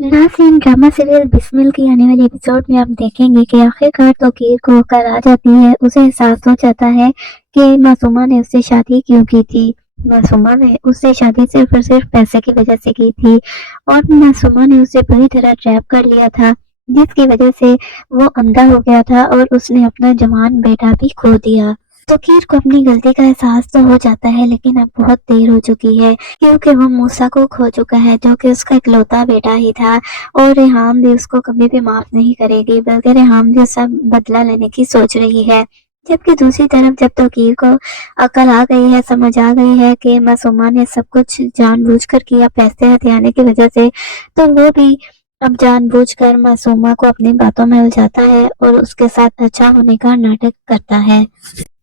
नाज़रीन, drama serial Bismil की आने वाली एपिसोड में आप देखेंगे कि आखिरकार तौकीर को अकल आ जाती है। उसे एहसास हो जाता है कि मासूमा ने उससे शादी क्यों की थी। मासूमा ने उससे शादी सिर्फ और सिर्फ पैसे की वजह से की थी और मासूमा ने उसे बुरी तरह ट्रैप कर लिया था, जिसकी वजह से वो अंधा हो गया था और उसने अपना जवान बेटा भी खो दिया। तौकीर को अपनी गलती का एहसास तो हो जाता है, लेकिन अब बहुत देर हो चुकी है क्योंकि वो मूसा को खो चुका है, जो कि उसका इकलौता बेटा ही था। और रेहाम भी उसको कभी भी माफ नहीं करेगी, बल्कि रेहाम भी उसका बदला लेने की सोच रही है। जबकि दूसरी तरफ जब तौकीर को अकल आ गई है, समझ आ गई है कि मासूमा ने सब कुछ जानबूझकर किया पैसे हथियाने की वजह से, तो वो भी अब जानबूझकर मासूमा को अपनी बातों में उलझाता है और उसके साथ अच्छा होने का नाटक करता है।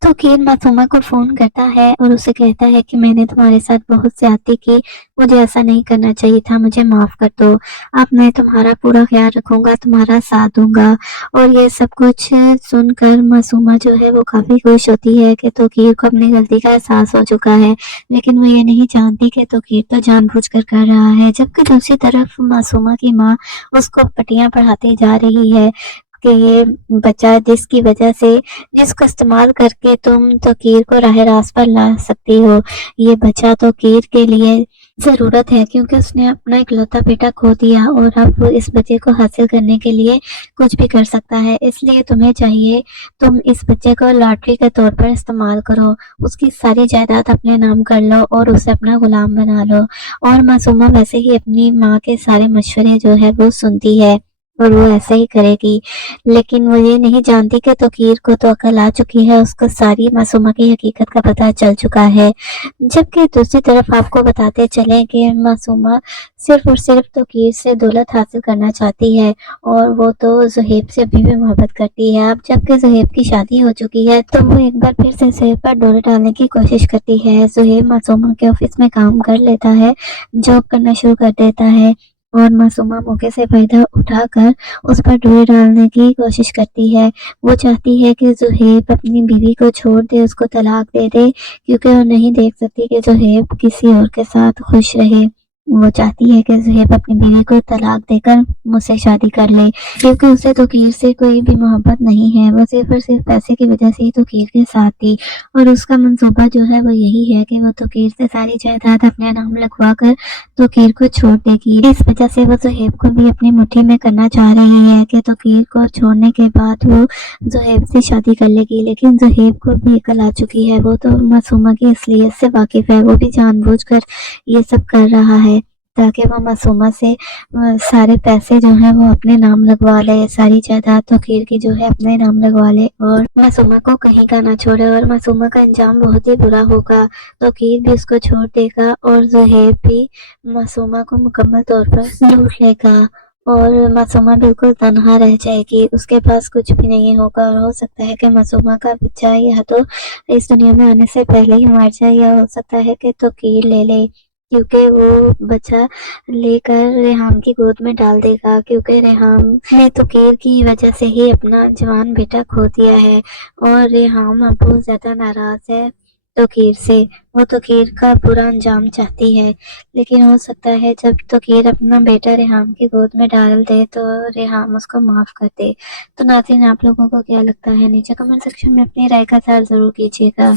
तो कीर मासूमा को फोन करता है और उसे कहता है कि मैंने तुम्हारे साथ बहुत ज्यादती की, मुझे ऐसा नहीं करना चाहिए था, मुझे माफ कर दो। अब मैं तुम्हारा पूरा ख्याल रखूंगा, तुम्हारा साथ दूंगा। और ये सब कुछ सुनकर मासूमा जो है वो काफी खुश होती है कि तौकीर को अपनी गलती का एहसास हो चुका है, लेकिन वो ये नहीं जानती कि तौकीर तो जानबूझकर कर रहा है। जबकि दूसरी तरफ मासूमा की माँ उसको पट्टियां पढ़ाती जा रही है कि ये बच्चा जिसकी वजह से, जिसको इस्तेमाल करके तुम तौकीर को राह रास्त पर ला सकती हो, ये बच्चा तौकीर के लिए ज़रूरत है क्योंकि उसने अपना इकलौता बेटा खो दिया और अब वो इस बच्चे को हासिल करने के लिए कुछ भी कर सकता है। इसलिए तुम्हें चाहिए तुम इस बच्चे को लॉटरी के तौर पर इस्तेमाल करो, उसकी सारी जायदाद अपने नाम कर लो और उसे अपना गुलाम बना लो। और मासूमा वैसे ही अपनी माँ के सारे मशवरे जो है वो सुनती है और वो ऐसे ही करेगी, लेकिन वो ये नहीं जानती कि तौकीर को तो अकल आ चुकी है, उसको सारी मासूमा की हकीकत का पता चल चुका है। जबकि दूसरी तरफ आपको बताते चलें कि मासूमा सिर्फ और सिर्फ तौकीर से दौलत हासिल करना चाहती है और वो तो ज़ुहैब से अभी भी मोहब्बत करती है। अब जबकि ज़ुहैब की शादी हो चुकी है तो वो एक बार फिर से ज़ुहैब पर डोरे डालने की कोशिश करती है। ज़ुहैब मासूमा के ऑफिस में काम कर लेता है, जॉब करना शुरू कर देता है और मासूमा मौके से फायदा उठाकर उस पर डोरे डालने की कोशिश करती है। वो चाहती है कि ज़ुहैब अपनी बीवी को छोड़ दे, उसको तलाक दे दे, क्योंकि वो नहीं देख सकती कि ज़ुहैब किसी और के साथ खुश रहे। वो चाहती है कि ज़ुहैब अपनी बीवी को तलाक देकर मुझसे शादी कर ले, क्योंकि उसे तौकीर से कोई भी मोहब्बत नहीं है। वो सिर्फ और सिर्फ पैसे की वजह से ही तौकीर के साथ थी और उसका मंसूबा जो है वो यही है कि वो तौकीर से सारी जायदाद अपने नाम लिखवा कर तौकीर को छोड़ देगी। इस वजह से वो ज़ुहैब को भी अपनी मुट्ठी में करना चाह रही है कि तौकीर को छोड़ने के बाद वो ज़ुहैब से शादी कर लेगी, लेकिन ज़ुहैब को भी अकल आ चुकी है, वो तो मासूमा की असलियत से वाकिफ है। वो भी जानबूझकर ये सब कर रहा है ताकि वो मासूमा से सारे पैसे जो हैं वो अपने नाम लगवा ले, सारी जायदाद तौकीर की जो है अपने नाम लगवा ले और मासूमा को कहीं का ना छोड़े। और मासूमा का अंजाम बहुत ही बुरा होगा, तौकीर भी उसको छोड़ देगा और ज़ुहैब भी मासूमा को मुकम्मल तौर पर लूट लेगा और मासूमा बिल्कुल तन्हा रह जाएगी, उसके पास कुछ भी नहीं होगा। और हो सकता है कि मासूमा का बच्चा या तो इस दुनिया में आने से पहले ही मर जाए, या हो सकता है कि तौकीर ले ले, क्योंकि वो बच्चा लेकर रेहाम की गोद में डाल देगा, क्योंकि रेहाम ने तौकीर की वजह से ही अपना जवान बेटा खो दिया है और रेहाम अब बहुत ज्यादा नाराज है तौकीर से। वो तौकीर का बुरा अंजाम चाहती है, लेकिन हो सकता है जब तौकीर अपना बेटा रेहाम की गोद में डाल दे तो रेहाम उसको माफ कर दे। तो नाज़रीन, आप लोगों को क्या लगता है? नीचे कमेंट सेक्शन में अपनी राय का इज़हार जरूर कीजिएगा।